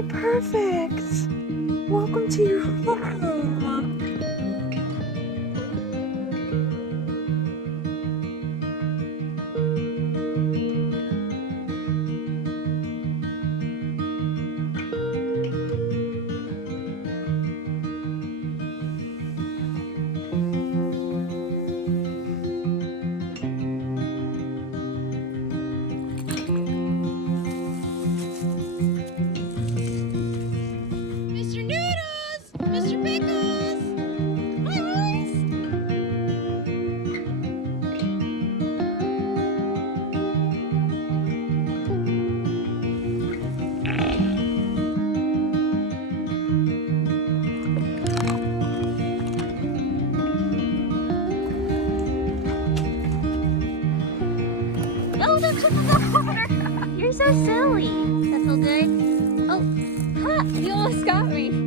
you're perfect. Welcome to your home. Mr. Noodles! Mr. Pickles! Hi, boys! Oh, don't trip on the water! You're so silly. That feel good? Oh, ha! You almost got me.